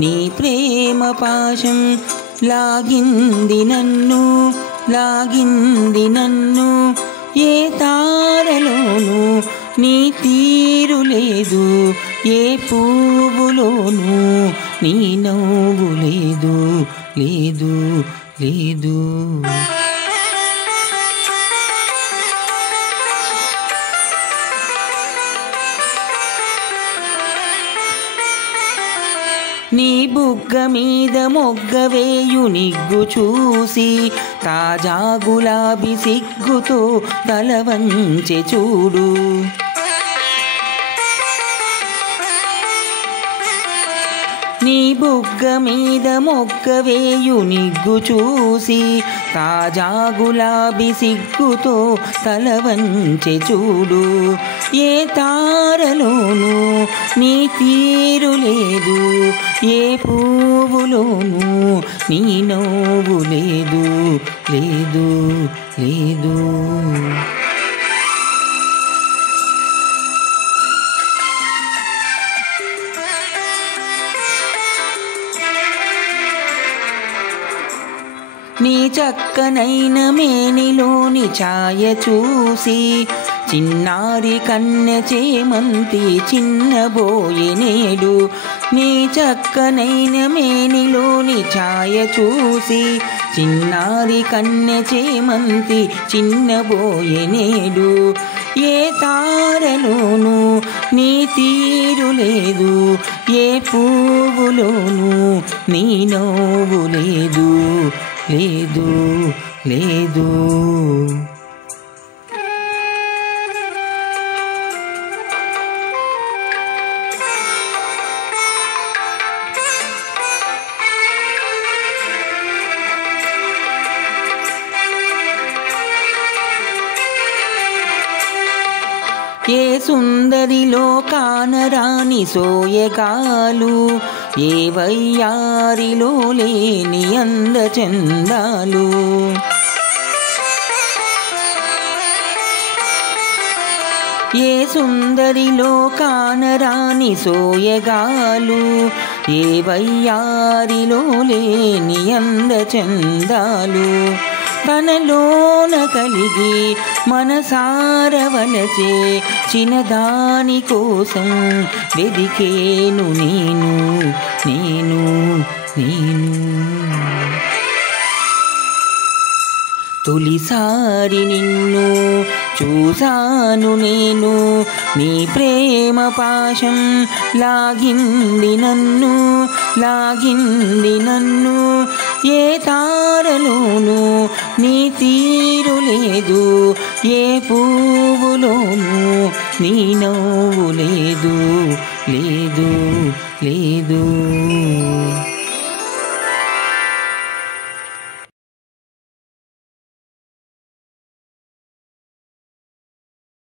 నీ ప్రేమ పాశం లాగింది నన్ను ఏ తారలోనూ నీ తీరు లేదు, ఏ పువ్వులోనూ నీ నవ్వు లేదు లేదు లేదు. నీ బుగ్గ మీద మొగ్గ వేయు నిగ్గు చూసి తాజా గులాబీ సిగ్గుతో తల వంచె చూడు. నీ బుగ్గ మీద మొగ్గ వేయు నిగ్గు చూసి తాజా గులాబీ సిగ్గుతో తల వంచె చూడు. ఏ తారలోనూ నీ తీరు లేదు, ఏ పువ్వులోనూ నీ నవ్వు లేదు లేదు లేదు. నీ చక్కనైన మేనిలోని ఛాయ చూసి చిన్నారి కన్నె చేమంతి చిన్నబోయే నేడు. నీ చక్కనైన మేనిలోని ఛాయ చూసి చిన్నారి కన్నె చేమంతి చిన్నబోయే నేడు. ఏ తారలోనూ నీ తీరు లేదు, ఏ పువ్వులోనూ నీ నవ్వు లేదు లేదు లేదు. ఏ సుందరిలో కానరాని సోయగాలు, ఏ వయ్యారిలో లేని అందచందాలు. ఏ సుందరిలో కానరాని సోయగాలు, ఏ వయ్యారిలో లేని అందచందాలు. తనలోన కలిగి మనసారవలచే చిన్నదాని కోసం వెదికేను నేను నేను నేను. తొలిసారి నిన్ను చూసాను నేను, నీ ప్రేమ పాశం లాగింది నన్ను ఏ తారలోనూ నీ తీరు లేదు, ఏ పువ్వులోనూ నీ నవ్వు లేదు లేదు లేదు.